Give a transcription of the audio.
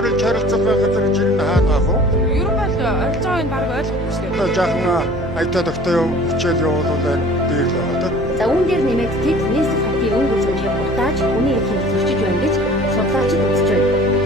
орилж харилцах байгаад гэж энэ хаана байх вэ? Ер нь бол орилж байгааг нь баг ойлгохгүй шүү дээ. Одоо жаахан аятаа дохтой хичээл явуулвал дээр л байгаа тийм. За үүн дээр нэмээд тэд нийслэл хотын өнгө үзмжийн хурдааж хүний эрхийг зөрчиж байна гэж судлаачид үзэж байна.